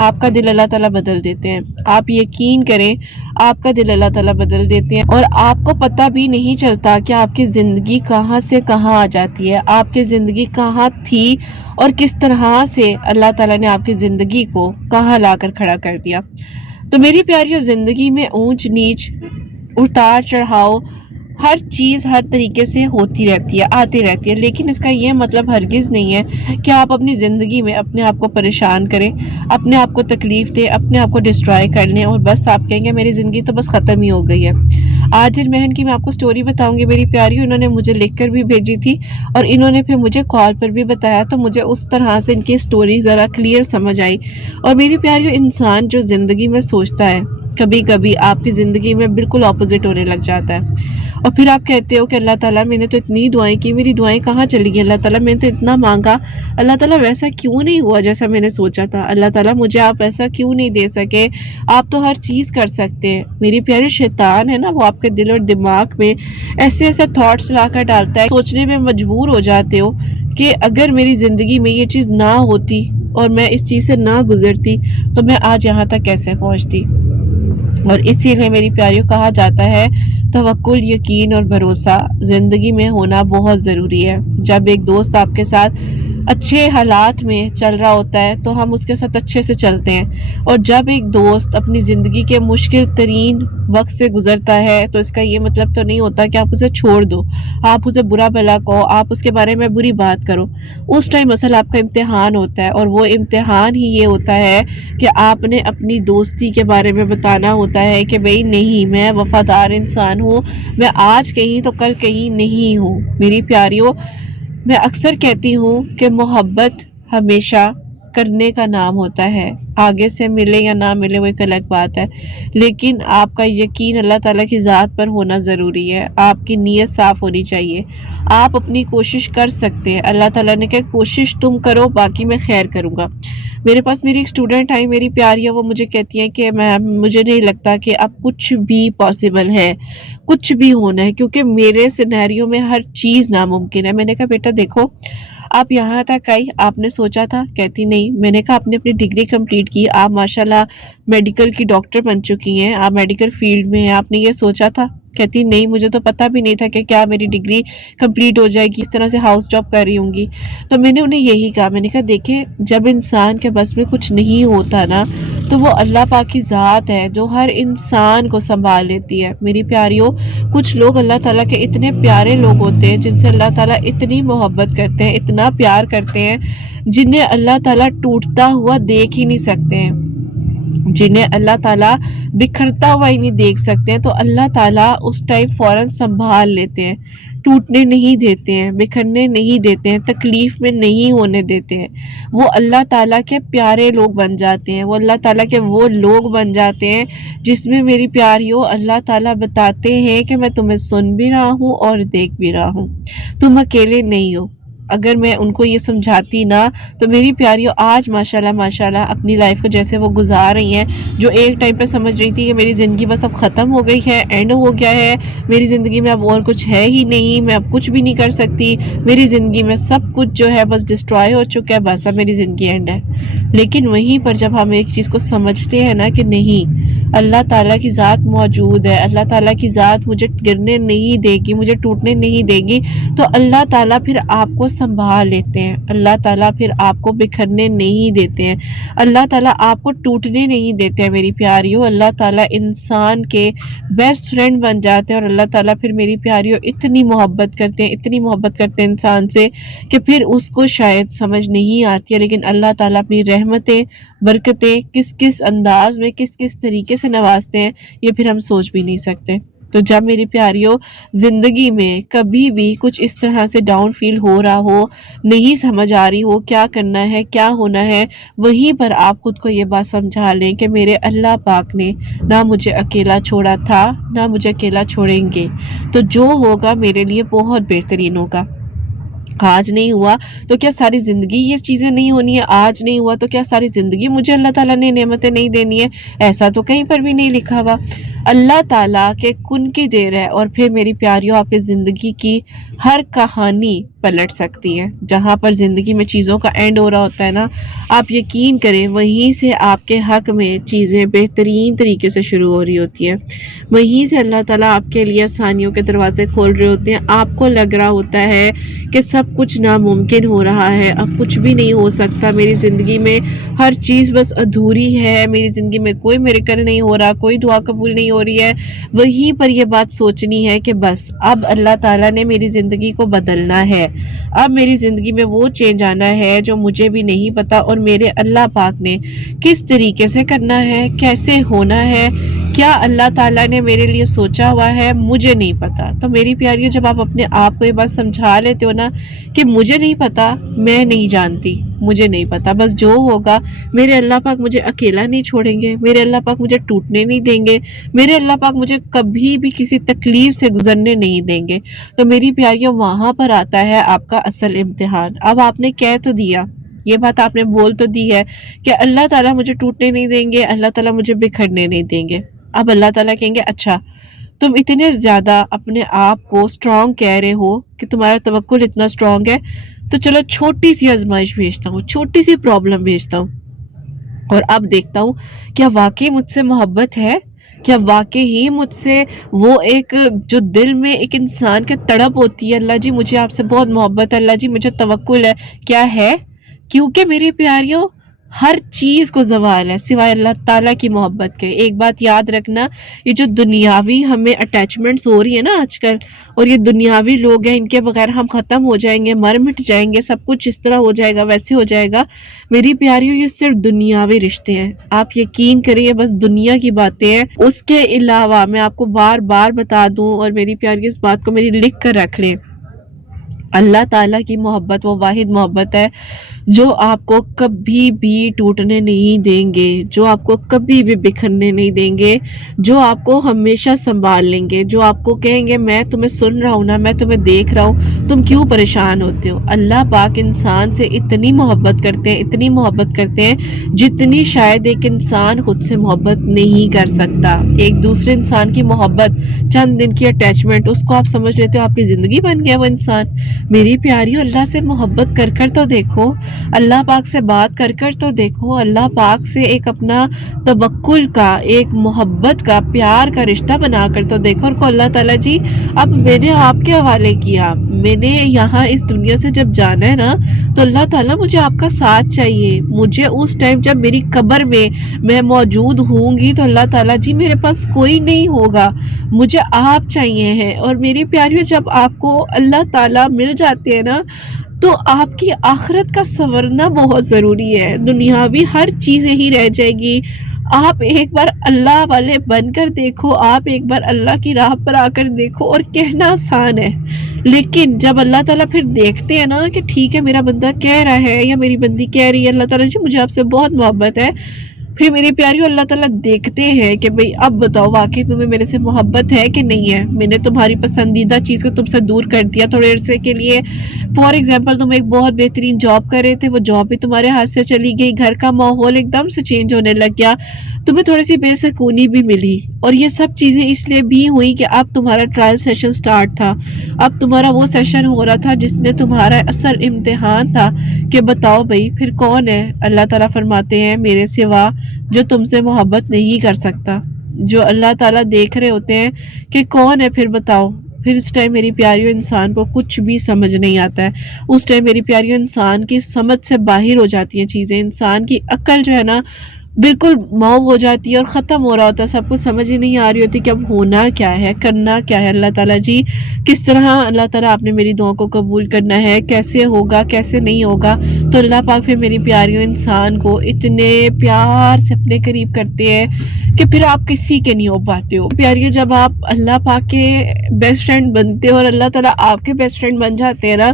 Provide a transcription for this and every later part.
آپ کا دل اللہ تعالیٰ بدل دیتے ہیں. آپ یقین کریں آپ کا دل اللہ تعالیٰ بدل دیتے ہیں اور آپ کو پتہ بھی نہیں چلتا کہ آپ کی زندگی کہاں سے کہاں آ جاتی ہے. آپ کی زندگی کہاں تھی اور کس طرح سے اللہ تعالیٰ نے آپ کی زندگی کو کہاں لا کر کھڑا کر دیا. تو میری پیاریوں، زندگی میں اونچ نیچ، اتار چڑھاؤ، ہر چیز ہر طریقے سے ہوتی رہتی ہے، آتی رہتی ہے، لیکن اس کا یہ مطلب ہرگز نہیں ہے کہ آپ اپنی زندگی میں اپنے آپ کو پریشان کریں، اپنے آپ کو تکلیف دیں، اپنے آپ کو ڈسٹرائے کر لیں اور بس آپ کہیں گے میری زندگی تو بس ختم ہی ہو گئی ہے. عاجل بہن کی میں آپ کو سٹوری بتاؤں گی میری پیاری. انہوں نے مجھے لکھ کر بھی بھیجی تھی اور انہوں نے پھر مجھے کال پر بھی بتایا، تو مجھے اس طرح سے ان کی سٹوری ذرا کلیئر سمجھ آئی. اور میری پیاری، انسان جو زندگی میں سوچتا ہے کبھی کبھی آپ کی زندگی میں بالکل اپوزٹ ہونے لگ جاتا ہے. اور پھر آپ کہتے ہو کہ اللہ تعالیٰ میں نے تو اتنی دعائیں کی، میری دعائیں کہاں چلی گئی؟ اللہ تعالیٰ میں نے تو اتنا مانگا، اللہ تعالیٰ ویسا کیوں نہیں ہوا جیسا میں نے سوچا تھا؟ اللہ تعالیٰ مجھے آپ ایسا کیوں نہیں دے سکے؟ آپ تو ہر چیز کر سکتے ہیں. میری پیاری، شیطان ہے نا، وہ آپ کے دل اور دماغ میں ایسے ایسے تھاٹس لا کر ڈالتا ہے، سوچنے میں مجبور ہو جاتے ہو کہ اگر میری زندگی میں یہ چیز نہ ہوتی اور میں اس چیز سے نہ گزرتی تو میں آج یہاں تک کیسے پہنچتی. اور اسی لیے میری پیاریوں، کہا جاتا ہے توکل، یقین اور بھروسہ زندگی میں ہونا بہت ضروری ہے. جب ایک دوست آپ کے ساتھ اچھے حالات میں چل رہا ہوتا ہے تو ہم اس کے ساتھ اچھے سے چلتے ہیں، اور جب ایک دوست اپنی زندگی کے مشکل ترین وقت سے گزرتا ہے تو اس کا یہ مطلب تو نہیں ہوتا کہ آپ اسے چھوڑ دو، آپ اسے برا بھلا کہو، آپ اس کے بارے میں بری بات کرو. اس ٹائم اصل آپ کا امتحان ہوتا ہے، اور وہ امتحان ہی یہ ہوتا ہے کہ آپ نے اپنی دوستی کے بارے میں بتانا ہوتا ہے کہ بھئی نہیں، میں وفادار انسان ہوں، میں آج کہیں تو کل کہیں نہیں ہوں. میری پیاریوں، میں اکثر کہتی ہوں کہ محبت ہمیشہ کرنے کا نام ہوتا ہے. آگے سے ملے یا نہ ملے وہ ایک الگ بات ہے، لیکن آپ کا یقین اللہ تعالیٰ کی ذات پر ہونا ضروری ہے. آپ کی نیت صاف ہونی چاہیے. آپ اپنی کوشش کر سکتے ہیں. اللہ تعالیٰ نے کہا کوشش تم کرو، باقی میں خیر کروں گا. میرے پاس میری ایک اسٹوڈنٹ آئی میری پیاری ہے، وہ مجھے کہتی ہیں کہ میم مجھے نہیں لگتا کہ اب کچھ بھی پاسبل ہے، کچھ بھی ہونا ہے، کیونکہ میرے سینیریو میں ہر چیز ناممکن ہے. میں نے کہا بیٹا دیکھو، آپ یہاں تک آئی، آپ نے سوچا تھا؟ کہتی نہیں. میں نے کہا آپ نے اپنی ڈگری کمپلیٹ کی، آپ ماشاءاللہ میڈیکل کی ڈاکٹر بن چکی ہیں، آپ میڈیکل فیلڈ میں ہیں، آپ نے یہ سوچا تھا؟ کہتی نہیں، مجھے تو پتہ بھی نہیں تھا کہ کیا میری ڈگری کمپلیٹ ہو جائے گی، اس طرح سے ہاؤس جاب کر رہی ہوں گی. تو میں نے انہیں یہی کہا، میں نے کہا دیکھیں، جب انسان کے بس میں کچھ نہیں ہوتا نا تو وہ اللہ پاک کی ذات ہے جو ہر انسان کو سنبھال لیتی ہے. میری پیاریوں، کچھ لوگ اللہ تعالیٰ کے اتنے پیارے لوگ ہوتے ہیں جن سے اللہ تعالیٰ اتنی محبت کرتے ہیں، اتنا پیار کرتے ہیں، جنہیں اللہ تعالیٰ ٹوٹتا ہوا دیکھ ہی نہیں سکتے ہیں، جنہیں اللہ تعالیٰ بکھرتا ہوا ہی نہیں دیکھ سکتے ہیں. تو اللہ تعالیٰ اس ٹائم فوراً سنبھال لیتے ہیں، ٹوٹنے نہیں دیتے ہیں، بکھرنے نہیں دیتے ہیں، تکلیف میں نہیں ہونے دیتے ہیں. وہ اللہ تعالیٰ کے پیارے لوگ بن جاتے ہیں، وہ اللہ تعالیٰ کے وہ لوگ بن جاتے ہیں جس میں میری پیاریوں اللہ تعالیٰ بتاتے ہیں کہ میں تمہیں سن بھی رہا ہوں اور دیکھ بھی رہا ہوں، تم اکیلے نہیں ہو. اگر میں ان کو یہ سمجھاتی نا تو میری پیاریوں آج ماشاءاللہ ماشاءاللہ اپنی لائف کو جیسے وہ گزار رہی ہیں، جو ایک ٹائم پہ سمجھ رہی تھی کہ میری زندگی بس اب ختم ہو گئی ہے، اینڈ ہو گیا ہے، میری زندگی میں اب اور کچھ ہے ہی نہیں، میں اب کچھ بھی نہیں کر سکتی، میری زندگی میں سب کچھ جو ہے بس ڈسٹرائے ہو چکا ہے، بس اب میری زندگی اینڈ ہے. لیکن وہیں پر جب ہم ایک چیز کو سمجھتے ہیں نا کہ نہیں، اللہ تعالیٰ کی ذات موجود ہے، اللہ تعالیٰ کی ذات مجھے گرنے نہیں دے گی، مجھے ٹوٹنے نہیں دے گی، تو اللہ تعالیٰ پھر آپ کو سنبھال لیتے ہیں، اللہ تعالیٰ پھر آپ کو بکھرنے نہیں دیتے ہیں، اللہ تعالیٰ آپ کو ٹوٹنے نہیں دیتے ہیں. میری پیاریوں، اللہ تعالیٰ انسان کے بیسٹ فرینڈ بن جاتے ہیں، اور اللہ تعالیٰ پھر میری پیاریوں اتنی محبت کرتے ہیں، اتنی محبت کرتے ہیں انسان سے کہ پھر اس کو شاید سمجھ نہیں آتی ہے، لیکن اللہ تعالیٰ اپنی رحمتیں، برکتیں کس کس انداز میں، کس کس طریقے سے نوازتے ہیں، یہ پھر ہم سوچ بھی نہیں سکتے. تو جب میری پیاریوں زندگی میں کبھی بھی کچھ اس طرح سے ڈاؤن فیل ہو رہا ہو، نہیں سمجھ آ رہی ہو کیا کرنا ہے، کیا ہونا ہے، وہیں پر آپ خود کو یہ بات سمجھا لیں کہ میرے اللہ پاک نے نہ مجھے اکیلا چھوڑا تھا، نہ مجھے اکیلا چھوڑیں گے. تو جو ہوگا میرے لیے بہت بہترین ہوگا. آج نہیں ہوا تو کیا ساری زندگی یہ چیزیں نہیں ہونی ہے؟ آج نہیں ہوا تو کیا ساری زندگی مجھے اللہ تعالیٰ نے نعمتیں نہیں دینی ہے؟ ایسا تو کہیں پر بھی نہیں لکھا ہوا. اللہ تعالیٰ کے کن کی دیر ہے. اور پھر میری پیاریوں، آپ کی زندگی کی ہر کہانی پلٹ سکتی ہے۔ جہاں پر زندگی میں چیزوں کا اینڈ ہو رہا ہوتا ہے نا، آپ یقین کریں وہیں سے آپ کے حق میں چیزیں بہترین طریقے سے شروع ہو رہی ہوتی ہیں، وہیں سے اللہ تعالیٰ آپ کے لیے آسانیوں کے دروازے کھول رہے ہوتے ہیں۔ آپ کو لگ رہا ہوتا ہے کہ سب کچھ ناممکن ہو رہا ہے، اب کچھ بھی نہیں ہو سکتا، میری زندگی میں ہر چیز بس ادھوری ہے، میری زندگی میں کوئی میریکل نہیں ہو رہا، کوئی دعا قبول نہیں ہو رہی ہے۔ وہیں پر یہ بات سوچنی ہے کہ بس اب اللہ تعالیٰ نے میری زندگی کو بدلنا ہے، اب میری زندگی میں وہ چینج آنا ہے جو مجھے بھی نہیں پتا، اور میرے اللہ پاک نے کس طریقے سے کرنا ہے، کیسے ہونا ہے، کیا اللہ تعالیٰ نے میرے لیے سوچا ہوا ہے، مجھے نہیں پتا۔ تو میری پیاریوں، جب آپ اپنے آپ کو یہ بات سمجھا لیتے ہو نا کہ مجھے نہیں پتا، میں نہیں جانتی، مجھے نہیں پتا، بس جو ہوگا میرے اللہ پاک مجھے اکیلا نہیں چھوڑیں گے، میرے اللہ پاک مجھے ٹوٹنے نہیں دیں گے، میرے اللہ پاک مجھے کبھی بھی کسی تکلیف سے گزرنے نہیں دیں گے، تو میری پیاریوں وہاں پر آتا ہے آپ کا اصل امتحان۔ اب آپ نے کہہ تو دیا، یہ بات آپ نے بول تو دی ہے کہ اللہ تعالیٰ مجھے ٹوٹنے نہیں دیں گے، اللہ تعالیٰ مجھے بکھرنے نہیں دیں گے۔ اب اللہ تعالیٰ کہیں گے اچھا تم اتنے زیادہ اپنے آپ کو سٹرونگ کہہ رہے ہو کہ تمہارا توکل اتنا سٹرونگ ہے، تو چلو چھوٹی سی آزمائش بھیجتا ہوں، چھوٹی سی پرابلم بھیجتا ہوں، اور اب دیکھتا ہوں کیا واقعی مجھ سے محبت ہے، کیا واقعی ہی مجھ سے وہ ایک جو دل میں ایک انسان کے تڑپ ہوتی ہے، اللہ جی مجھے آپ سے بہت محبت ہے، اللہ جی مجھے توکل ہے، کیا ہے؟ کیونکہ میری پیاریوں ہر چیز کو زوال ہے سوائے اللہ تعالیٰ کی محبت کے۔ ایک بات یاد رکھنا، یہ جو دنیاوی ہمیں اٹیچمنٹس ہو رہی ہے نا آج کل، اور یہ دنیاوی لوگ ہیں، ان کے بغیر ہم ختم ہو جائیں گے، مر مٹ جائیں گے، سب کچھ اس طرح ہو جائے گا، ویسے ہو جائے گا، میری پیاریوں یہ صرف دنیاوی رشتے ہیں، آپ یقین کریے، بس دنیا کی باتیں ہیں۔ اس کے علاوہ میں آپ کو بار بار بتا دوں، اور میری پیاریوں اس بات کو میری لکھ کر رکھ لیں، اللہ تعالیٰ کی محبت وہ واحد محبت ہے جو آپ کو کبھی بھی ٹوٹنے نہیں دیں گے، جو آپ کو کبھی بھی بکھرنے نہیں دیں گے، جو آپ کو ہمیشہ سنبھال لیں گے، جو آپ کو کہیں گے میں تمہیں سن رہا ہوں نا، میں تمہیں دیکھ رہا ہوں، تم کیوں پریشان ہوتے ہو۔ اللہ پاک انسان سے اتنی محبت کرتے ہیں، اتنی محبت کرتے ہیں جتنی شاید ایک انسان خود سے محبت نہیں کر سکتا۔ ایک دوسرے انسان کی محبت، چند دن کی اٹیچمنٹ، اس کو آپ سمجھ لیتے ہو آپ کی زندگی بن گیا وہ انسان۔ میری پیاریوں اللہ سے محبت کر کر تو دیکھو، اللہ پاک سے بات کر کر تو دیکھو، اللہ پاک سے ایک اپنا توکل کا، ایک محبت کا، پیار کا رشتہ بنا کر تو دیکھو، اور کو اللہ تعالیٰ جی اب میں نے آپ کے حوالے کیا، میں نے یہاں اس دنیا سے جب جانا ہے نا تو اللہ تعالیٰ مجھے آپ کا ساتھ چاہیے، مجھے اس ٹائم جب میری قبر میں موجود ہوں گی تو اللہ تعالیٰ جی میرے پاس کوئی نہیں ہوگا، مجھے آپ چاہیے ہیں۔ اور میری پیاریوں جب آپ کو اللہ تعالیٰ مل جاتے ہیں نا تو آپ کی آخرت کا سنورنا بہت ضروری ہے، دنیاوی ہر چیز یہی رہ جائے گی۔ آپ ایک بار اللہ والے بن کر دیکھو، آپ ایک بار اللہ کی راہ پر آ کر دیکھو، اور کہنا آسان ہے لیکن جب اللہ تعالیٰ پھر دیکھتے ہیں نا کہ ٹھیک ہے میرا بندہ کہہ رہا ہے یا میری بندی کہہ رہی ہے اللہ تعالیٰ جی مجھے آپ سے بہت محبت ہے، پھر میری پیاریوں اللہ تعالیٰ دیکھتے ہیں کہ بھئی اب بتاؤ واقعی تمہیں میرے سے محبت ہے کہ نہیں ہے، میں نے تمہاری پسندیدہ چیز کو تم سے دور کر دیا تھوڑے عرصے کے لیے، فار ایگزامپل تم ایک بہت بہترین جاب کر رہے تھے، وہ جاب بھی تمہارے ہاتھ سے چلی گئی، گھر کا ماحول ایک دم سے چینج ہونے لگ گیا، تمہیں تھوڑی سی بے سکونی بھی ملی، اور یہ سب چیزیں اس لیے بھی ہوئی کہ اب تمہارا ٹرائل سیشن سٹارٹ تھا، اب تمہارا وہ سیشن ہو رہا تھا جس میں تمہارا اصل امتحان تھا کہ بتاؤ بھئی پھر کون ہے۔ اللہ تعالیٰ فرماتے ہیں میرے سوا جو تم سے محبت نہیں کر سکتا، جو اللہ تعالیٰ دیکھ رہے ہوتے ہیں کہ کون ہے، پھر بتاؤ۔ پھر اس ٹائم میری پیاریوں انسان کو کچھ بھی سمجھ نہیں آتا ہے، اس ٹائم میری پیاریوں انسان کی سمجھ سے باہر ہو جاتی ہیں چیزیں، انسان کی عقل جو ہے نا بالکل ماؤ ہو جاتی ہے اور ختم ہو رہا ہوتا ہے، سب کچھ سمجھ ہی نہیں آ رہی ہوتی کہ اب ہونا کیا ہے، کرنا کیا ہے۔ اللہ تعالیٰ جی کس طرح اللہ تعالیٰ آپ نے میری دعا کو قبول کرنا ہے، کیسے ہوگا کیسے نہیں ہوگا، تو اللہ پاک پھر میری پیاریوں انسان کو اتنے پیار سے اپنے قریب کرتے ہیں کہ پھر آپ کسی کے نہیں ہو پاتے ہو۔ پیاریوں جب آپ اللہ پاک کے بیسٹ فرینڈ بنتے ہو اور اللہ تعالیٰ آپ کے بیسٹ فرینڈ بن جاتے ہیں نا،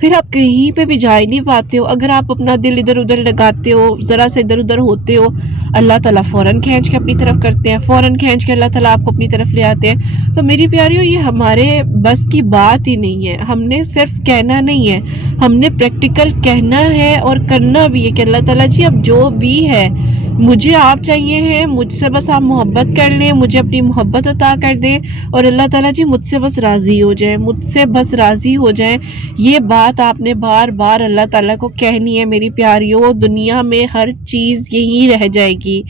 پھر آپ کہیں پہ بھی جا ہی نہیں پاتے ہو۔ اگر آپ اپنا دل ادھر ادھر لگاتے ہو، ذرا سے ادھر ادھر ہوتے ہو، اللہ تعالیٰ فوراً کھینچ کے اپنی طرف کرتے ہیں، فوراً کھینچ کے اللہ تعالیٰ آپ کو اپنی طرف لے آتے ہیں۔ تو میری پیاریوں یہ ہمارے بس کی بات ہی نہیں ہے، ہم نے صرف کہنا نہیں ہے، ہم نے پریکٹیکل کہنا ہے اور کرنا بھی ہے کہ اللہ تعالیٰ جی اب جو بھی ہے مجھے آپ چاہیے ہیں، مجھ سے بس آپ محبت کر لیں، مجھے اپنی محبت عطا کر دیں، اور اللہ تعالیٰ جی مجھ سے بس راضی ہو جائیں، مجھ سے بس راضی ہو جائیں۔ یہ بات آپ نے بار بار اللہ تعالیٰ کو کہنی ہے میری پیاریوں۔ دنیا میں ہر چیز یہی رہ جائے گی،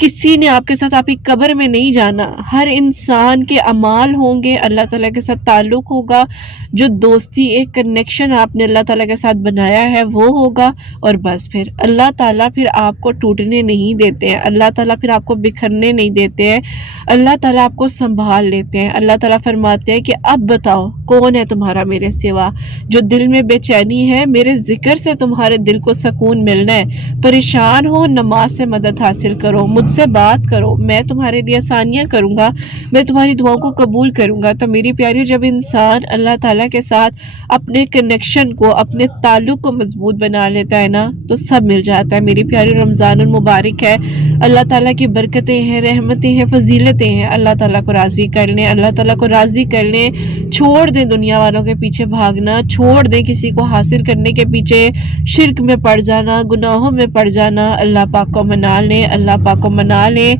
کسی نے آپ کے ساتھ آپ کی قبر میں نہیں جانا، ہر انسان کے اعمال ہوں گے، اللہ تعالیٰ کے ساتھ تعلق ہوگا، جو دوستی ایک کنیکشن آپ نے اللہ تعالیٰ کے ساتھ بنایا ہے وہ ہوگا، اور بس پھر اللہ تعالیٰ پھر آپ کو ٹوٹنے نہیں دیتے ہیں، اللہ تعالیٰ پھر آپ کو بکھرنے نہیں دیتے ہیں، اللہ تعالیٰ آپ کو سنبھال لیتے ہیں۔ اللہ تعالیٰ فرماتے ہیں کہ اب بتاؤ کون ہے تمہارا میرے سوا، جو دل میں بے چینی ہے، میرے ذکر سے تمہارے دل کو سکون ملنا ہے، پریشان ہو نماز سے مدد حاصل کرو، مجھ سے بات کرو، میں تمہارے لیے آسانیاں کروں گا، میں تمہاری دعاؤں کو قبول کروں گا۔ تو میری پیاری، جب انسان اللہ تعالیٰ کے ساتھ اپنے کنیکشن کو، اپنے تعلق کو مضبوط بنا لیتا ہے نا، تو سب مل جاتا ہے۔ میری پیاری، رمضان المبارک ہے، اللہ تعالیٰ کی برکتیں ہیں، رحمتیں ہیں، فضیلتیں ہیں۔ اللہ تعالیٰ کو راضی کر لیں، اللہ تعالیٰ کو راضی کر لیں، چھوڑ دیں دنیا والوں کے پیچھے بھاگنا، چھوڑ دیں کسی کو حاصل کرنے کے پیچھے شرک میں پڑ جانا، گناہوں میں پڑ جانا۔ اللہ پاک کو منا لیں، اللہ پاک کو منا لیں۔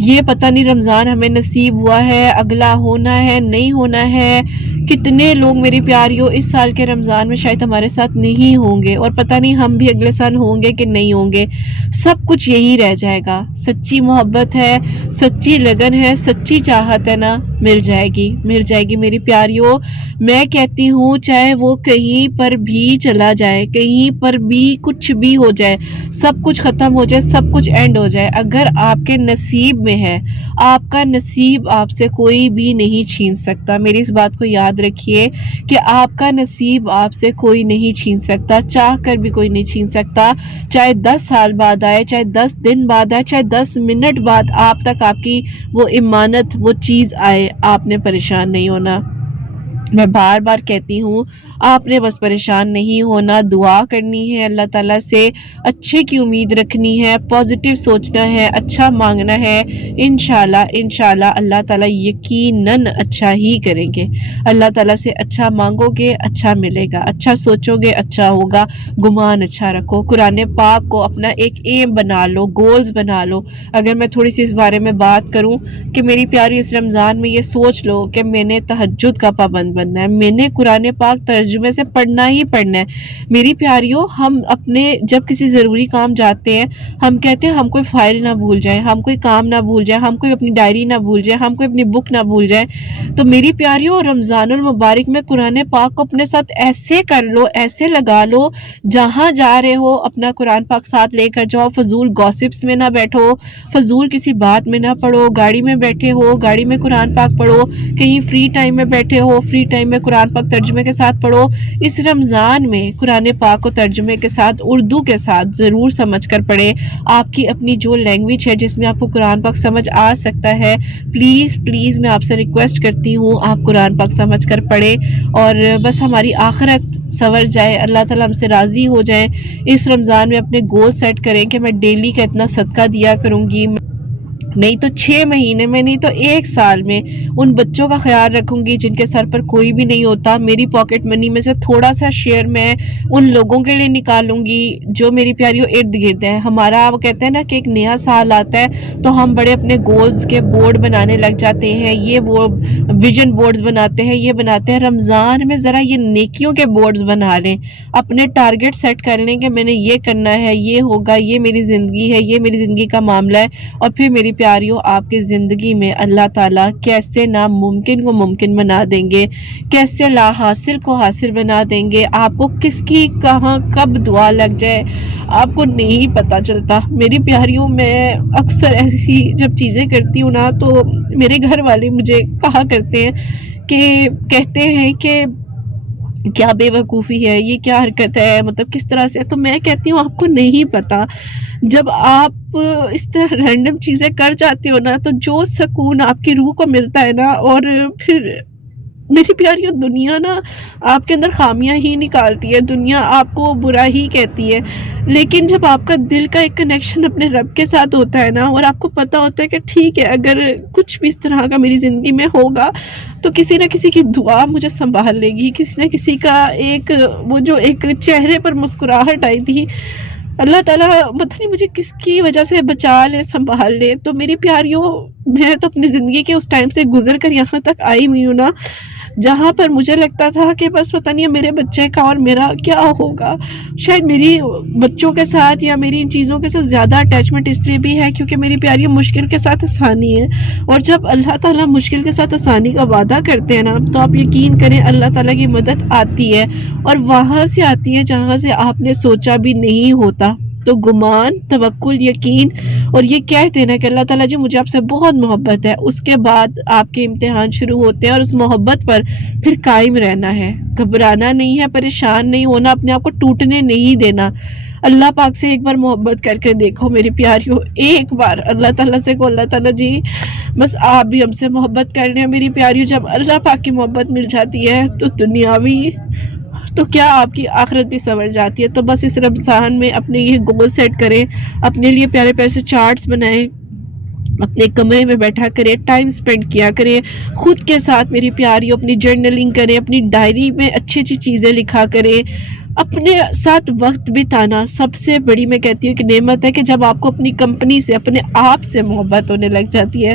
یہ پتہ نہیں رمضان ہمیں نصیب ہوا ہے، اگلا ہونا ہے، نہیں ہونا ہے۔ کتنے لوگ میری پیاریوں اس سال کے رمضان میں شاید ہمارے ساتھ نہیں ہوں گے، اور پتہ نہیں ہم بھی اگلے سال ہوں گے کہ نہیں ہوں گے۔ سب کچھ یہی رہ جائے گا۔ سچی محبت ہے، سچی لگن ہے، سچی چاہت ہے نا، مل جائے گی، مل جائے گی میری پیاریوں۔ میں کہتی ہوں چاہے وہ کہیں پر بھی چلا جائے، کہیں پر بھی کچھ بھی ہو جائے، سب کچھ ختم ہو جائے، سب کچھ اینڈ ہو جائے، اگر آپ کے نصیب میں ہے، آپ کا نصیب آپ سے کوئی بھی نہیں چھین سکتا۔ میری اس بات کو یاد رکھیے کہ آپ کا نصیب آپ سے کوئی نہیں چھین سکتا، چاہ کر بھی کوئی نہیں چھین سکتا۔ چاہے 10 سال بعد آئے، چاہے 10 دن بعد آئے، چاہے 10 منٹ بعد آپ تک آپ کی وہ امانت، وہ چیز آئے، آپ نے پریشان نہیں ہونا۔ میں بار بار کہتی ہوں آپ نے بس پریشان نہیں ہونا، دعا کرنی ہے اللہ تعالیٰ سے، اچھے کی امید رکھنی ہے، پازیٹیو سوچنا ہے، اچھا مانگنا ہے۔ انشاءاللہ انشاءاللہ اللہ تعالیٰ یقیناً اچھا ہی کریں گے۔ اللہ تعالیٰ سے اچھا مانگو گے اچھا ملے گا، اچھا سوچو گے اچھا ہوگا، گمان اچھا رکھو، قرآن پاک کو اپنا ایک ایم بنا لو، گولز بنا لو۔ اگر میں تھوڑی سی اس بارے میں بات کروں کہ میری پیاری اس رمضان میں یہ سوچ لو کہ میں نے تہجد کا پابند بننا ہے، میں نے قرآن پاک ترجمے سے پڑھنا ہی پڑھنا ہے۔ میری پیاریوں، ہم اپنے جب کسی ضروری کام جاتے ہیں، ہم کہتے ہیں ہم کوئی فائل نہ بھول جائیں، ہم کوئی کام نہ بھول جائیں، ہم کوئی اپنی ڈائری نہ بھول جائیں، ہم کوئی اپنی بک نہ بھول جائیں۔ تو میری پیاریوں، رمضان المبارک میں قرآن پاک کو اپنے ساتھ ایسے کر لو، ایسے لگا لو، جہاں جا رہے ہو اپنا قرآن پاک ساتھ لے کر جاؤ، فضول گوسپس میں نہ بیٹھو، فضول کسی بات میں نہ پڑھو، گاڑی میں بیٹھے ہو گاڑی میں قرآن پاک پڑھو، کہیں فری ٹائم میں بیٹھے ہو فری ٹائم میں قرآن پاک ترجمے کے ساتھ پڑھو۔ اس رمضان میں قرآن پاک کو ترجمے کے ساتھ، اردو کے ساتھ ضرور سمجھ کر پڑھے۔ آپ کی اپنی جو لینگویج ہے جس میں آپ کو قرآن پاک سمجھ آ سکتا ہے، پلیز پلیز میں آپ سے ریکویسٹ کرتی ہوں آپ قرآن پاک سمجھ کر پڑھیں، اور بس ہماری آخرت سنور جائے، اللہ تعالیٰ ہم سے راضی ہو جائیں۔ اس رمضان میں اپنے گول سیٹ کریں کہ میں ڈیلی کا اتنا صدقہ دیا کروں گی، نہیں تو 6 مہینے میں، نہیں تو 1 سال میں ان بچوں کا خیال رکھوں گی جن کے سر پر کوئی بھی نہیں ہوتا۔ میری پاکٹ منی میں سے تھوڑا سا شیئر میں ان لوگوں کے لیے نکالوں گی جو میری پیاریوں ارد گرد ہیں۔ ہمارا وہ کہتے ہیں نا کہ ایک نیا سال آتا ہے تو ہم بڑے اپنے گولز کے بورڈ بنانے لگ جاتے ہیں، یہ وہ ویژن بورڈز بناتے ہیں، یہ بناتے ہیں۔ رمضان میں ذرا یہ نیکیوں کے بورڈز بنا لیں، اپنے ٹارگٹ سیٹ کر لیں کہ میں نے یہ کرنا ہے، یہ ہوگا، یہ میری زندگی ہے، یہ میری زندگی کا معاملہ ہے، اور پھر میری پیاریوں آپ کی زندگی میں اللہ تعالیٰ کیسے ناممکن کو ممکن بنا دیں گے، کیسے لا حاصل کو حاصل بنا دیں گے۔ آپ کو کس کی کہاں کب دعا لگ جائے آپ کو نہیں پتہ چلتا۔ میری پیاریوں، میں اکثر ایسی جب چیزیں کرتی ہوں نا تو میرے گھر والے مجھے کہا کرتے ہیں کہتے ہیں کہ کیا بے وقوفی ہے، یہ کیا حرکت ہے، مطلب کس طرح سے۔ تو میں کہتی ہوں آپ کو نہیں پتا، جب آپ اس طرح رینڈم چیزیں کر جاتے ہو نا تو جو سکون آپ کی روح کو ملتا ہے نا، اور پھر میری پیاریوں دنیا نا آپ کے اندر خامیاں ہی نکالتی ہے، دنیا آپ کو برا ہی کہتی ہے، لیکن جب آپ کا دل کا ایک کنیکشن اپنے رب کے ساتھ ہوتا ہے نا، اور آپ کو پتہ ہوتا ہے کہ ٹھیک ہے اگر کچھ بھی اس طرح کا میری زندگی میں ہوگا تو کسی نہ کسی کی دعا مجھے سنبھال لے گی، کسی نہ کسی کا ایک وہ جو ایک چہرے پر مسکراہٹ آئی تھی اللہ تعالیٰ پتہ نہیں مجھے کس کی وجہ سے بچا لے، سنبھال لے۔ تو میری پیاریوں، میں تو اپنی زندگی کے اس ٹائم سے گزر کر یہاں تک آئی ہوئی ہوں نا، جہاں پر مجھے لگتا تھا کہ بس پتہ نہیں میرے بچے کا اور میرا کیا ہوگا۔ شاید میری بچوں کے ساتھ یا میری ان چیزوں کے ساتھ زیادہ اٹیچمنٹ اس لیے بھی ہے کیونکہ میری پیاریوں مشکل کے ساتھ آسانی ہے، اور جب اللہ تعالیٰ مشکل کے ساتھ آسانی کا وعدہ کرتے ہیں نا، تو آپ یقین کریں اللہ تعالیٰ کی مدد آتی ہے، اور وہاں سے آتی ہے جہاں سے آپ نے سوچا بھی نہیں ہوتا۔ تو گمان، توکل، یقین، اور یہ کہتے ہیں نا کہ اللہ تعالیٰ جی مجھے آپ سے بہت محبت ہے، اس کے بعد آپ کے امتحان شروع ہوتے ہیں، اور اس محبت پر پھر قائم رہنا ہے، گھبرانا نہیں ہے، پریشان نہیں ہونا، اپنے آپ کو ٹوٹنے نہیں دینا۔ اللہ پاک سے ایک بار محبت کر کے دیکھو میری پیاریوں، ایک بار اللہ تعالیٰ سے کو اللہ تعالیٰ جی بس آپ بھی ہم سے محبت کر لیں میری پیاریوں۔ جب اللہ پاک کی محبت مل جاتی ہے تو دنیاوی تو کیا آپ کی آخرت بھی سنور جاتی ہے۔ تو بس اس رمضان میں اپنے یہ گول سیٹ کریں، اپنے لیے پیارے پیارے سے چارٹس بنائیں، اپنے کمرے میں بیٹھا کریں، ٹائم سپینڈ کیا کریں خود کے ساتھ میری پیاری، اپنی جرنلنگ کریں، اپنی ڈائری میں اچھی اچھی چیزیں لکھا کریں۔ اپنے ساتھ وقت بتانا سب سے بڑی میں کہتی ہوں کہ نعمت ہے، کہ جب آپ کو اپنی کمپنی سے، اپنے آپ سے محبت ہونے لگ جاتی ہے،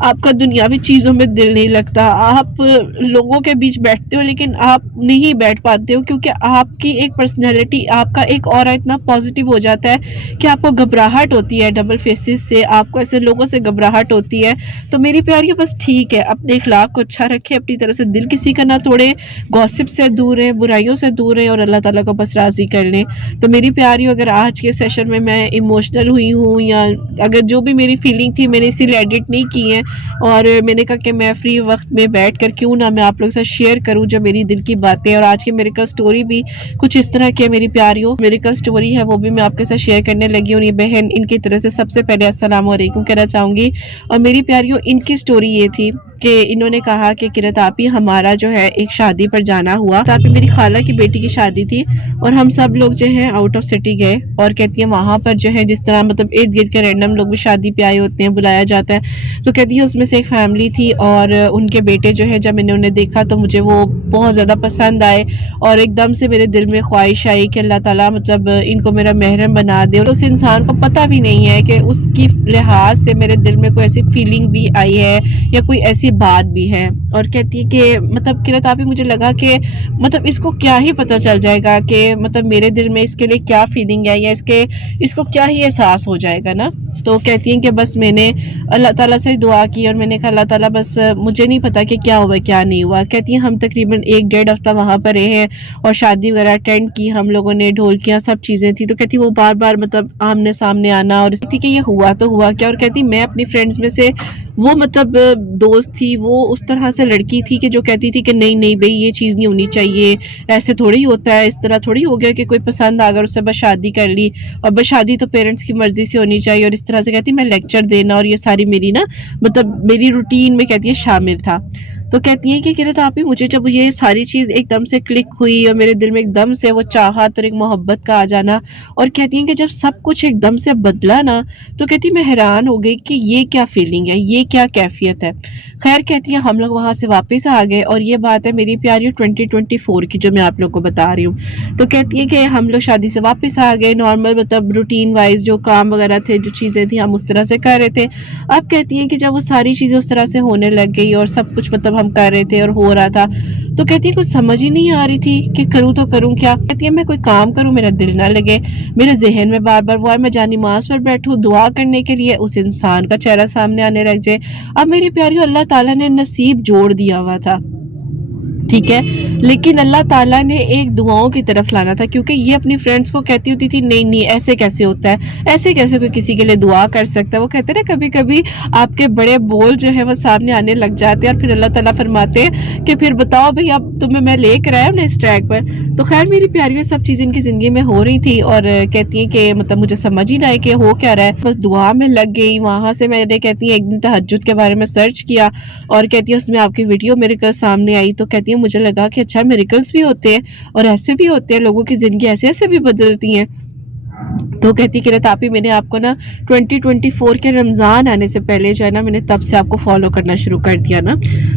آپ کا دنیاوی چیزوں میں دل نہیں لگتا، آپ لوگوں کے بیچ بیٹھتے ہو لیکن آپ نہیں بیٹھ پاتے ہو، کیونکہ آپ کی ایک پرسنالٹی، آپ کا ایک اورا اتنا پازیٹیو ہو جاتا ہے کہ آپ کو گھبراہٹ ہوتی ہے ڈبل فیسز سے، آپ کو ایسے لوگوں سے گھبراہٹ ہوتی ہے۔ تو میری پیاری بس ٹھیک ہے، اپنے اخلاق کو اچھا رکھے، اپنی طرح سے دل کسی کا نہ توڑے، گوسپ سے دور رہیں، برائیوں سے دور رہیں، اور اللہ تعالیٰ کو بس راضی کر لیں۔ تو میری پیاری، اگر آج کے سیشن میں ایموشنل ہوئی ہوں، یا اگر جو بھی میری فیلنگ تھی میں نے اسی لیے ایڈٹ نہیں کی ہے، اور میں نے کہا کہ میں فری وقت میں بیٹھ کر کیوں نہ میں آپ لوگوں سے شیئر کروں جو میری دل کی باتیں، اور آج کی میریکل سٹوری بھی کچھ اس طرح کی ہے میری پیاریوں، میریکل سٹوری ہے وہ بھی میں آپ کے ساتھ شیئر کرنے لگی ہوں۔ یہ بہن، ان کی طرف سے سب سے پہلے السلام علیکم کہنا چاہوں گی۔ اور میری پیاریوں، ان کی سٹوری یہ تھی کہ انہوں نے کہا کہ کرت آپی، ہمارا جو ہے ایک شادی پر جانا ہوا، آپی میری خالہ کی بیٹی کی شادی تھی، اور ہم سب لوگ جو ہیں آؤٹ آف سٹی گئے، اور کہتی ہیں وہاں پر جو ہے جس طرح مطلب ارد گرد کے رینڈم لوگ بھی شادی پہ آئے ہوتے ہیں، بلایا جاتا ہے، تو کہتی ہے اس میں سے ایک فیملی تھی، اور ان کے بیٹے جو ہے جب میں نے انہیں دیکھا تو مجھے وہ بہت زیادہ پسند آئے، اور ایک دم سے میرے دل میں خواہش آئی کہ اللہ تعالیٰ مطلب ان کو میرا محرم بنا دے، اور اس انسان کو پتہ بھی نہیں ہے کہ اس کی لحاظ سے میرے دل میں کوئی ایسی فیلنگ بھی آئی ہے یا کوئی ایسی بات بھی ہے۔ اور کہتی ہے کہ مطلب کرت آپی مجھے لگا کہ مطلب اس کو کیا ہی پتہ چل جائے گا کہ مطلب میرے دل میں اس کے لیے کیا فیلنگ ہے، یا اس کو کیا ہی احساس ہو جائے گا نا۔ تو کہتی ہیں کہ بس میں نے اللہ تعالیٰ سے دعا کی، اور میں نے کہا اللہ تعالیٰ بس مجھے نہیں پتا کہ کیا ہوا کیا نہیں ہوا۔ کہتی ہیں ہم تقریباً 1-1.5 ہفتہ وہاں پر رہے ہیں، اور شادی وغیرہ اٹینڈ کی ہم لوگوں نے، ڈھولکیاں سب چیزیں تھی۔ تو کہتی وہ بار بار مطلب آمنے سامنے آنا، اور اس تھی کہ یہ ہوا تو ہوا کیا۔ اور کہتی میں اپنی فرینڈز میں سے وہ مطلب دوست تھی، وہ اس طرح سے لڑکی تھی کہ جو کہتی تھی کہ نہیں نہیں بھئی یہ چیز نہیں ہونی چاہیے، ایسے تھوڑی ہوتا ہے، اس طرح تھوڑی ہو گیا کہ کوئی پسند آ گیا اس سے بس شادی کر لی، اور بس شادی تو پیرنٹس کی مرضی سے ہونی چاہیے، اور اس طرح سے کہتی میں لیکچر دینا اور یہ ساری میری نا مطلب میری روٹین میں کہتی ہے شامل تھا۔ تو کہتی ہیں کہ کرت آپی مجھے جب یہ ساری چیز ایک دم سے کلک ہوئی، اور میرے دل میں ایک دم سے وہ چاہت اور ایک محبت کا آ جانا، اور کہتی ہیں کہ جب سب کچھ ایک دم سے بدلا نا، تو کہتی میں حیران ہو گئی کہ یہ کیا فیلنگ ہے، یہ کیا کیفیت ہے۔ خیر کہتی ہیں ہم لوگ وہاں سے واپس آ گئے، اور یہ بات ہے میری پیاری 2024 کی جو میں آپ لوگ کو بتا رہی ہوں۔ تو کہتی ہیں کہ ہم لوگ شادی سے واپس آ گئے، نارمل مطلب روٹین وائز جو کام وغیرہ تھے، جو چیزیں تھیں ہم اس طرح سے کر رہے تھے۔ اب کہتی ہیں کہ جب وہ ساری چیزیں اس طرح سے ہونے لگ گئی، اور سب کچھ مطلب ہم کر رہے تھے اور ہو رہا تھا، تو کہتی ہے کچھ سمجھ ہی نہیں آ رہی تھی کہ کروں تو کروں کیا۔ کہتی ہے میں کوئی کام کروں میرا دل نہ لگے، میرے ذہن میں بار بار وہ ہے میں جا نماز پر بیٹھوں دعا کرنے کے لیے، اس انسان کا چہرہ سامنے آنے لگ جائے۔ اب میری پیاری اللہ تعالیٰ نے نصیب جوڑ دیا ہوا تھا، ٹھیک ہے، لیکن اللہ تعالیٰ نے ایک دعاؤں کی طرف لانا تھا، کیونکہ یہ اپنی فرینڈس کو کہتی ہوتی تھی نہیں نہیں ایسے کیسے ہوتا ہے، ایسے کیسے کوئی کسی کے لیے دعا کر سکتا ہے۔ وہ کہتے ہیں نا کبھی کبھی آپ کے بڑے بول جو ہے وہ سامنے آنے لگ جاتے ہیں، اور پھر اللہ تعالیٰ فرماتے ہیں کہ پھر بتاؤ بھئی اب تمہیں میں لے کر آیا ہوں نا اس ٹریک پر۔ تو خیر میری پیاری سب چیزیں ان کی زندگی میں ہو رہی تھی، اور کہتی ہیں کہ مطلب مجھے سمجھ ہی نہ آئے کہ ہو کیا رہا ہے، بس دعا میں لگ گئی۔ وہاں سے میں نے کہتی ہیں ایک دن تہجد کے بارے میں سرچ کیا، اور کہتی ہے اس میں آپ کی ویڈیو میرے کل سامنے آئی، تو کہتی ہے مجھے لگا کہ اچھا میریکلز بھی ہوتے ہیں، اور ایسے بھی ہوتے ہیں، لوگوں کی زندگی ایسے ایسے بھی بدلتی ہیں۔ تو کہتی کہ رتاپی میں نے آپ کو نا 2024 کے رمضان آنے سے پہلے جو ہے نا میں نے تب سے آپ کو فالو کرنا شروع کر دیا نا.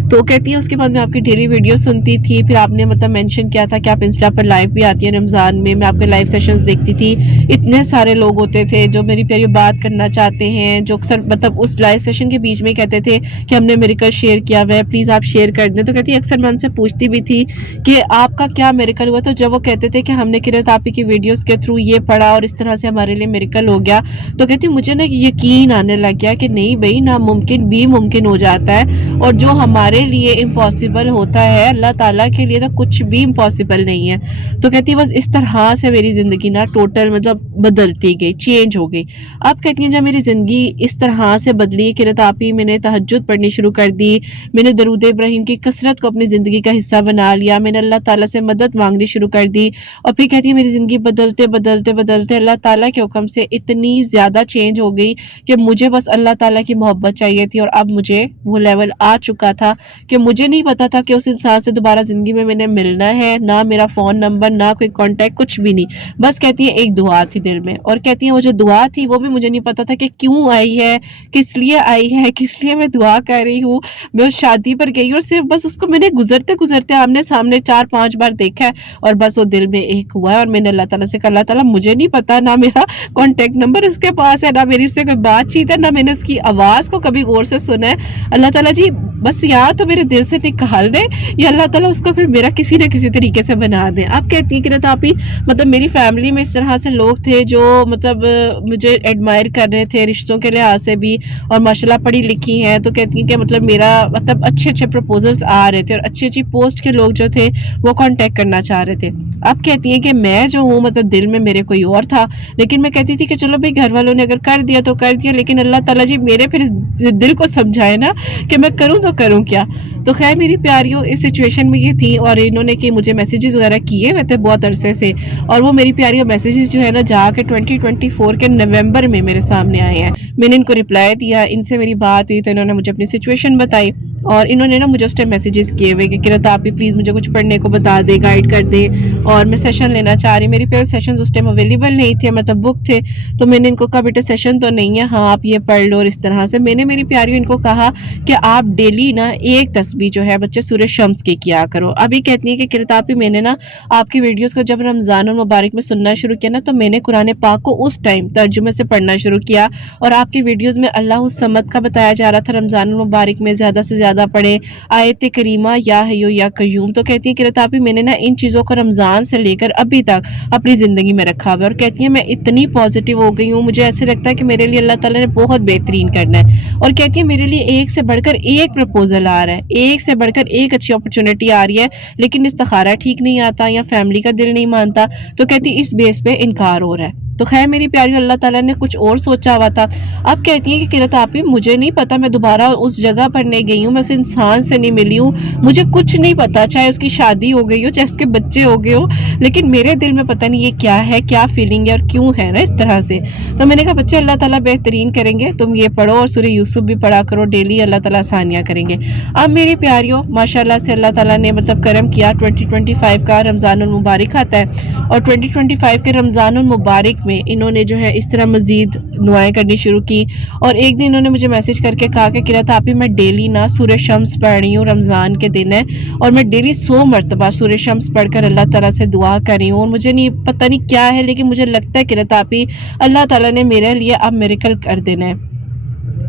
تو کہتی ہے اس کے بعد میں آپ کی ڈیلی ویڈیو سنتی تھی. پھر آپ نے مطلب مینشن کیا تھا کہ آپ انسٹا پر لائیو بھی آتی ہیں رمضان میں آپ کے لائیو سیشنز دیکھتی تھی. اتنے سارے لوگ ہوتے تھے جو میری پیاری بات کرنا چاہتے ہیں, جو اکثر مطلب اس لائیو سیشن کے بیچ میں کہتے تھے کہ ہم نے میریکل شیئر کیا ہوا ہے, پلیز آپ شیئر کر دیں. تو کہتی ہے اکثر میں ان سے پوچھتی بھی تھی کہ آپ کا کیا میریکل ہوا. تو جب وہ کہتے تھے کہ ہم نے رتاپی کی ویڈیوز کے تھرو یہ پڑھا اور اس طرح سے ہمارے لیے میریکل ہو گیا, تو کہتی مجھے نا یقین آنے لگ گیا کہ نہیں بھائی ناممکن بھی ممکن ہو جاتا ہے, اور جو ہمارے لیے امپاسبل ہوتا ہے اللہ تعالیٰ کے لیے تو کچھ بھی امپاسبل نہیں ہے. تو کہتی بس اس طرح سے میری زندگی نا ٹوٹل مطلب بدلتی گئی, چینج ہو گئی. اب کہتی ہیں جب میری زندگی اس طرح سے بدلی کہ رتاپی میں نے تہجد پڑھنی شروع کر دی, میں نے درود ابراہیم کی کثرت کو اپنی زندگی کا حصہ بنا لیا, میں نے اللہ تعالیٰ سے مدد مانگنی شروع کر دی. اور پھر کہتی ہے میری زندگی بدلتے بدلتے بدلتے اللہ تعالیٰ کے حکم سے اتنی زیادہ چینج ہو گئی کہ مجھے بس اللہ تعالیٰ کی محبت چاہیے تھی. اور اب مجھے وہ لیول آ چکا تھا کہ مجھے نہیں پتا تھا کہ اس انسان سے دوبارہ زندگی میں نے ملنا ہے, نہ میرا فون نمبر, نہ کوئی کانٹیکٹ, کچھ بھی نہیں. بس کہتی ہے ایک دعا تھی دل میں, اور کہتی ہے وہ جو دعا تھی وہ بھی مجھے نہیں پتا تھا کہ کیوں آئی ہے, کس لیے آئی ہے, کس لیے میں دعا کر رہی ہوں. میں اس شادی پر گئی اور صرف بس اس کو میں نے گزرتے گزرتے آمنے سامنے 4-5 بار دیکھا ہے, اور بس وہ دل میں ایک ہوا ہے. اور میں نے اللہ تعالیٰ سے کہا اللہ تعالیٰ مجھے نہیں پتا, نہ میرا کانٹیکٹ نمبر اس کے پاس ہے, نہ میری اس سے کوئی بات چیت ہے, نہ میں نے اس کی آواز کو کبھی غور سے سنا ہے. اللہ تعالیٰ جی بس یا تو میرے دل سے نکال دے, یا اللہ تعالیٰ اس کو پھر میرا کسی نہ کسی طریقے سے بنا دے. آپ کہتی ہیں کہ رتاپی مطلب میری فیملی میں اس طرح سے لوگ تھے جو مطلب مجھے ایڈمائر کر رہے تھے رشتوں کے لحاظ سے بھی, اور ماشاءاللہ پڑھی لکھی ہیں. تو کہتی ہیں کہ مطلب میرا مطلب اچھے پروپوزلز آ رہے تھے, اور اچھی پوسٹ کے لوگ جو تھے وہ کانٹیکٹ کرنا چاہ رہے تھے. آپ کہتی ہیں کہ میں جو ہوں مطلب دل میں میرے کوئی اور تھا, لیکن میں کہتی تھی کہ چلو بھائی گھر والوں نے اگر کر دیا تو کر دیا, لیکن اللہ تعالیٰ جی میرے پھر دل کو سمجھائے نا کہ میں کروں تو کروں کیا. تو خیر میری پیاریوں اس سچویشن میں یہ تھی, اور انہوں نے کہ مجھے میسیجز وغیرہ کیے ہوئے تھے بہت عرصے سے, اور وہ میری پیاریوں میسیجز جو ہے نا جا کے 2024 کے نومبر میں میرے سامنے آئے ہیں. میں نے ان کو رپلائی دیا, ان سے میری بات ہوئی تو انہوں نے مجھے اپنی سچویشن بتائی, اور انہوں نے نا مجھے اس ٹائم میسیجز کیے ہوئے کہ رتاپی پلیز مجھے کچھ پڑھنے کو بتا دے, گائیڈ کر دے, اور میں سیشن لینا چاہ رہی. میری پیار سیشنز اس ٹائم اویلیبل نہیں تھے, مطلب بک تھے. تو میں نے ان کو کہا بیٹے سیشن تو نہیں ہے, ہاں آپ یہ پڑھ لو. اور اس طرح سے میں نے میری پیاریوں ان کو کہا کہ آپ ڈیلی نا ایک تسبیح جو ہے بچے سورہ شمس کی کیا کرو. ابھی کہتی ہیں کہ رتاپی میں نے نا آپ کی ویڈیوز کو جب رمضان المبارک میں سننا شروع کیا نا, تو میں نے قرآن پاک کو اس ٹائم ترجمے سے پڑھنا شروع کیا, اور آپ کی ویڈیوز میں اللہ الصمد کا بتایا جا رہا تھا رمضان المبارک میں زیادہ سے زیادہ پڑھیں آیت کریمہ یا حیو یا قیوم. تو کہتی ہیں کہ رتاپی میں نے نا ان چیزوں کو رمضان سے لے کر ابھی تک اپنی زندگی میں رکھا ہوا ہے, اور کہتی ہیں میں اتنی پازیٹیو ہو گئی ہوں, مجھے ایسے لگتا ہے کہ میرے لیے اللہ تعالیٰ نے بہت بہترین کرنا ہے. اور کہتی ہے میرے لیے ایک سے بڑھ کر ایک پرپوزل آ رہا ہے, ایک سے بڑھ کر ایک اچھی اپرچونٹی آ رہی ہے, لیکن استخارہ ٹھیک نہیں آتا یا فیملی کا دل نہیں مانتا. تو کہتی اس بیس پہ انکار ہو رہا ہے. تو خیر میری پیاری اللہ تعالیٰ نے کچھ اور سوچا ہوا تھا. اب کہتی ہیں کہ رتاپی مجھے نہیں پتا, میں دوبارہ اس جگہ پر نہیں گئی ہوں, میں اس انسان سے نہیں ملی ہوں, مجھے کچھ نہیں پتا, چاہے اس کی شادی ہو گئی ہو چاہے اس کے بچے ہو گئے ہو, لیکن میرے دل میں پتہ نہیں یہ کیا ہے, کیا فیلنگ ہے اور کیوں ہے نا اس طرح سے. تو میں نے کہا بچے اللہ تعالیٰ بہترین کریں گے, تم یہ پڑھو اور سورہ یوسف بھی پڑھا کرو ڈیلی, اللہ تعالیٰ آسانیاں کریں گے. اب میری پیاریوں ماشاءاللہ سے اللہ تعالیٰ نے مطلب کرم کیا, 2025 کا رمضان المبارک آتا ہے, اور 2025 کے رمضان المبارک میں انہوں نے جو ہے اس طرح مزید دعائیں کرنی شروع کی. اور ایک دن انہوں نے مجھے میسج کر کے کہا کہ رتاپی میں ڈیلی نا سورہ شمس پڑھ رہی ہوں, رمضان کے دن ہے, اور میں ڈیلی 100 مرتبہ سورہ شمس پڑھ کر اللہ تعالیٰ سے دعا کر رہی ہوں, اور مجھے نہیں پتہ نہیں کیا ہے, لیکن مجھے لگتا ہے کہ رتاپی اللہ تعالیٰ نے میرے لیے اب میریکل کر دینا ہے,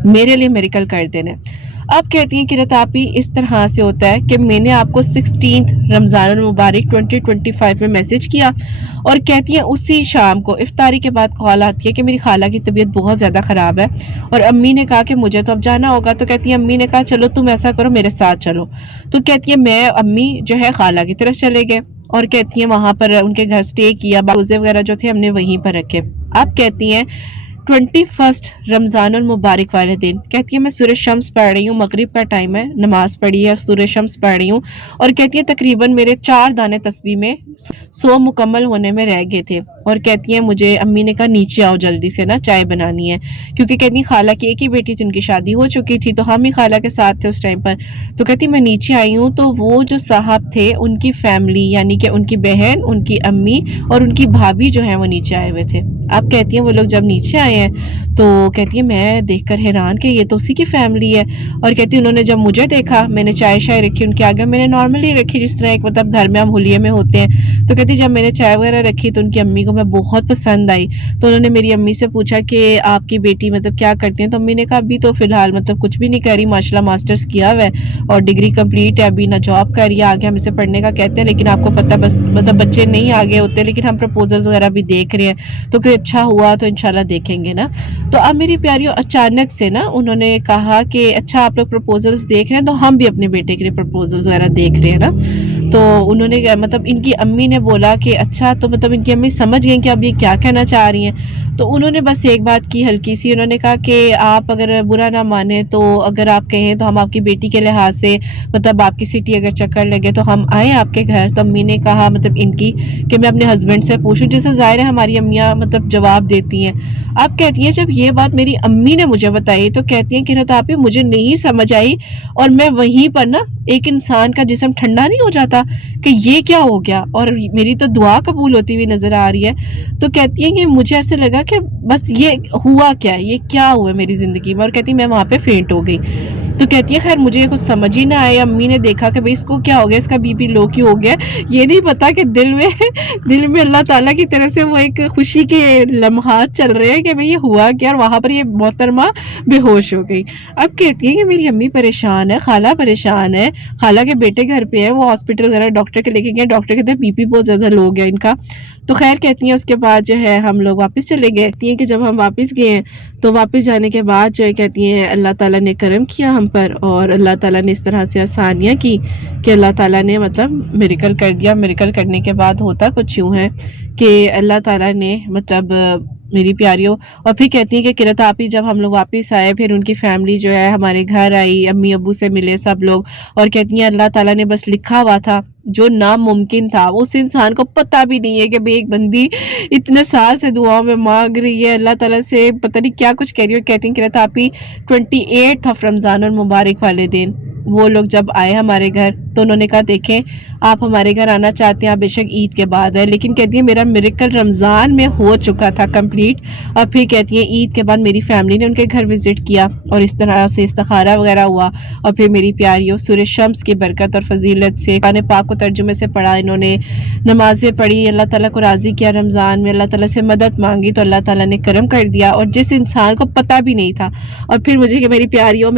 میرے لیے میریکل کر دینا ہے. اب کہتی ہیں کہ رتاپی اس طرح سے ہوتا ہے کہ میں نے آپ کو 16 رمضان المبارک 2025 میں میسج کیا, اور کہتی ہیں اسی شام کو افطاری کے بعد کال آتی ہے کہ میری خالہ کی طبیعت بہت زیادہ خراب ہے, اور امی نے کہا کہ مجھے تو اب جانا ہوگا. تو کہتی ہے امی نے کہا چلو تم ایسا کرو میرے ساتھ چلو. تو کہتی ہے میں امی جو ہے خالہ کی طرف چلے گئے, اور کہتی ہیں وہاں پر ان کے گھر سٹے کیا, روزے وغیرہ جو تھے ہم نے وہیں پر رکھے. اب کہتی ہیں 21 رمضان المبارک والے دن کہتی ہے میں سورہ شمس پڑھ رہی ہوں, مغرب کا ٹائم ہے, نماز پڑھی ہے, سورہ شمس پڑھ رہی ہوں, اور کہتی ہے تقریباً میرے 4 دانے تسبیح میں 100 مکمل ہونے میں رہ گئے تھے. اور کہتی ہیں مجھے امی نے کہا نیچے آؤ جلدی سے نا چائے بنانی ہے، کیونکہ کہتی ہیں خالہ کی ایک ہی بیٹی تھی، ان کی شادی ہو چکی تھی تو ہم ہی خالہ کے ساتھ تھے اس ٹائم پر۔ تو کہتی میں نیچے آئی ہوں تو وہ جو صاحب تھے ان کی فیملی یعنی کہ ان کی بہن، ان کی امی اور ان کی بھابھی جو ہیں وہ نیچے آئے ہوئے تھے۔ اب کہتی ہیں وہ لوگ جب نیچے آئے ہیں تو کہتی ہے میں دیکھ کر حیران کہ یہ تو اسی کی فیملی ہے، اور کہتی انہوں نے جب مجھے دیکھا میں نے چائے شائے رکھی ان کے آگے، میں نے نارملی رکھی جس طرح ایک مطلب گھر میں ہم حلیے میں ہوتے ہیں، تو کہتی جب میں نے چائے وغیرہ رکھی تو ان کی امی کو میں بہت پسند آئی، تو انہوں نے میری امی سے پوچھا کہ آپ کی بیٹی مطلب کیا کرتی ہیں، تو امی نے کہا ابھی تو فی الحال مطلب کچھ بھی نہیں کر رہی، ماشاءاللہ ماسٹرز کیا ہوا ہے اور ڈگری کمپلیٹ ہے، ابھی نہ جاب کر رہی ہے، آگے ہم اسے پڑھنے کا کہتے ہیں لیکن آپ کو پتہ بس مطلب بچے نہیں آگے ہوتے، لیکن ہم پرپوزلز وغیرہ بھی دیکھ رہے ہیں تو کہ اچھا ہوا تو انشاءاللہ دیکھیں گے نا۔ تو اب میری پیاریوں اچانک سے نا انہوں نے کہا کہ اچھا آپ لوگ پرپوزلز دیکھ رہے ہیں تو ہم بھی اپنے بیٹے کے لیے پرپوزلز وغیرہ دیکھ رہے ہیں نا۔ تو انہوں نے مطلب ان کی امی نے بولا کہ اچھا، تو مطلب ان کی امی سمجھ گئیں کہ اب یہ کیا کہنا چاہ رہی ہیں، تو انہوں نے بس ایک بات کی ہلکی سی، انہوں نے کہا کہ آپ اگر برا نہ مانیں تو اگر آپ کہیں تو ہم آپ کی بیٹی کے لحاظ سے مطلب آپ کی سٹی اگر چکر لگے تو ہم آئیں آپ کے گھر۔ تو امی نے کہا مطلب ان کی کہ میں اپنے ہسبینڈ سے پوچھوں، جیسے ظاہر ہے ہماری امیاں مطلب جواب دیتی ہیں۔ اب کہتی ہیں جب یہ بات میری امی نے مجھے بتائی تو کہتی ہیں کہ رتاپی مجھے نہیں سمجھ آئی، اور میں وہیں پر نا ایک انسان کا جسم ٹھنڈا نہیں ہو جاتا کہ یہ کیا ہو گیا، اور میری تو دعا قبول ہوتی ہوئی نظر آ رہی ہے۔ تو کہتی ہیں کہ مجھے ایسے لگا کہ بس یہ ہوا کیا، یہ کیا ہوا میری زندگی میں، اور کہتی میں وہاں پہ فینٹ ہو گئی۔ تو کہتی ہے خیر مجھے یہ کچھ سمجھ ہی نہ آیا، امی نے دیکھا کہ بھئی اس کو کیا ہو گیا، اس کا بی پی لو کیوں ہو گیا، یہ نہیں پتا کہ دل میں اللہ تعالیٰ کی طرف سے وہ ایک خوشی کے لمحات چل رہے ہیں کہ بھئی یہ ہوا کیا، اور وہاں پر یہ محترمہ بے ہوش ہو گئی۔ اب کہتی ہے کہ میری امی پریشان ہے، خالہ پریشان ہے، خالہ کے بیٹے گھر پہ ہے، وہ ہاسپٹل وغیرہ ڈاکٹر کے لے کے گئے، ڈاکٹر کہتے ہیں بی پی بہت زیادہ لو ہو گیا ان کا۔ تو خیر کہتی ہیں اس کے بعد جو ہے ہم لوگ واپس چلے گئے، کہتی ہیں کہ جب ہم واپس گئے ہیں تو واپس جانے کے بعد جو ہے کہتی ہیں اللہ تعالیٰ نے کرم کیا ہم پر، اور اللہ تعالیٰ نے اس طرح سے آسانیاں کی کہ اللہ تعالیٰ نے مطلب میریکل کر دیا۔ میریکل کرنے کے بعد ہوتا کچھ یوں ہے کہ اللہ تعالیٰ نے مطلب میری پیاریوں، اور پھر کہتی ہیں کہ قرت آپی جب ہم لوگ واپس آئے پھر ان کی فیملی جو ہے ہمارے گھر آئی، امی ابو سے ملے سب لوگ، اور کہتی ہیں اللہ تعالیٰ نے بس لکھا ہوا تھا جو ناممکن تھا، اس انسان کو پتہ بھی نہیں ہے کہ بھئی ایک بندی اتنے سال سے دعاؤں میں مانگ رہی ہے اللہ تعالیٰ سے، پتہ نہیں کیا کچھ کہہ رہی ہے، اور کہتی ہیں قرت آپی 28 آف رمضان المبارک والے دن وہ لوگ جب آئے ہمارے گھر تو انہوں نے کہا دیکھیں آپ ہمارے گھر آنا چاہتے ہیں، آپ بے شک عید کے بعد ہے، لیکن کہتی ہے میرا میریکل رمضان میں ہو چکا تھا کمپلیٹ، اور پھر کہتی ہیں عید کے بعد میری فیملی نے ان کے گھر وزٹ کیا اور اس طرح سے استخارہ وغیرہ ہوا، اور پھر میری پیاریوں سورہ شمس کی برکت اور فضیلت سے قرآن پاک کو ترجمے سے پڑھا، انہوں نے نمازیں پڑھی، اللہ تعالیٰ کو راضی کیا، رمضان میں اللہ تعالیٰ سے مدد مانگی تو اللہ تعالیٰ نے کرم کر دیا، اور جس انسان کو پتہ بھی نہیں تھا۔ اور پھر مجھے کہ میری پیاریوں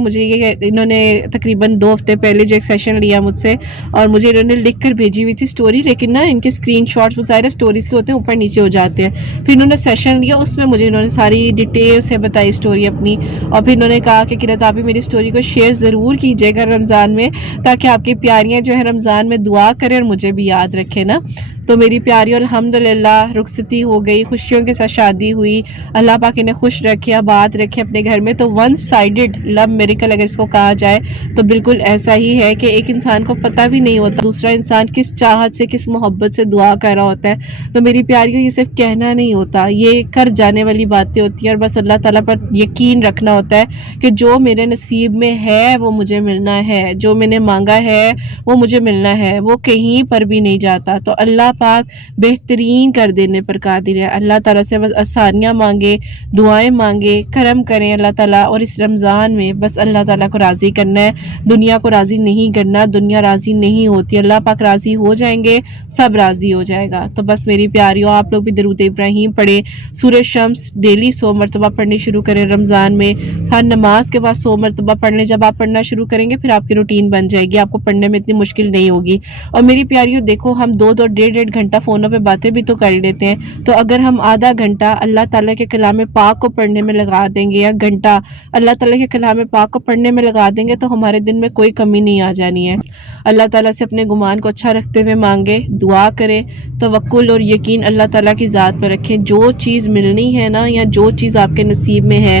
مجھے یہ انہوں نے تقریباً 2 ہفتے پہلے جو ایک سیشن لیا مجھ سے، اور مجھے انہوں نے لکھ کر بھیجی ہوئی تھی سٹوری، لیکن نا ان کے اسکرین شاٹس ظاہر سٹوریز کے ہوتے ہیں اوپر نیچے ہو جاتے ہیں، پھر انہوں نے سیشن لیا اس میں مجھے انہوں نے ساری ڈیٹیل سے بتائی سٹوری اپنی، اور پھر انہوں نے کہا کہ قرت آپی میری سٹوری کو شیئر ضرور کیجیے گا رمضان میں، تاکہ آپ کی پیاریاں جو ہے رمضان میں دعا کریں اور مجھے بھی یاد رکھے نا۔ تو میری پیاری الحمدللہ رخصتی ہو گئی، خوشیوں کے ساتھ شادی ہوئی، اللہ پاک انہیں خوش رکھے، آباد رکھے اپنے گھر میں۔ تو ون سائیڈڈ لو میریکل اگر اس کو کہا جائے تو بالکل ایسا ہی ہے کہ ایک انسان کو پتہ بھی نہیں ہوتا دوسرا انسان کس چاہت سے کس محبت سے دعا کر رہا ہوتا ہے۔ تو میری پیاریوں یہ صرف کہنا نہیں ہوتا، یہ کر جانے والی باتیں ہوتی ہیں، اور بس اللہ تعالیٰ پر یقین رکھنا ہوتا ہے کہ جو میرے نصیب میں ہے وہ مجھے ملنا ہے، جو میں نے مانگا ہے وہ مجھے ملنا ہے، وہ کہیں پر بھی نہیں جاتا۔ تو اللہ پاک بہترین کر دینے پر قادر ہے، اللہ تعالیٰ سے بس آسانیاں مانگے، دعائیں مانگے، کرم کریں اللہ تعالیٰ، اور اس رمضان میں بس اللہ تعالیٰ کو راضی کرنا ہے، دنیا کو راضی نہیں کرنا، دنیا راضی نہیں ہوتی، اللہ پاک راضی ہو جائیں گے سب راضی ہو جائے گا۔ تو بس میری پیاریوں آپ لوگ بھی درود ابراہیم پڑھیں، سورہ شمس ڈیلی 100 مرتبہ پڑھنی شروع کریں رمضان میں، ہر نماز کے بعد 100 مرتبہ پڑھ لیں، جب آپ پڑھنا شروع کریں گے پھر آپ کی روٹین بن جائے گی، آپ کو پڑھنے میں اتنی مشکل نہیں ہوگی۔ اور میری پیاریوں دیکھو ہم 2-2 ڈیڑھ گھنٹہ فونوں پہ باتیں بھی تو کر لیتے ہیں، تو اگر ہم آدھا گھنٹہ اللہ تعالیٰ کے کلام پاک کو پڑھنے میں لگا دیں گے یا گھنٹہ اللہ تعالیٰ کے کلام پاک کو پڑھنے میں لگا دیں گے تو ہمارے دن میں کوئی کمی نہیں آ جانی ہے۔ اللہ تعالیٰ سے اپنے گمان کو اچھا رکھتے ہوئے مانگے، دعا کریں، توکل اور یقین اللہ تعالیٰ کی ذات پر رکھیں، جو چیز ملنی ہے نا یا جو چیز آپ کے نصیب میں ہے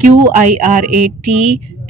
QIRAT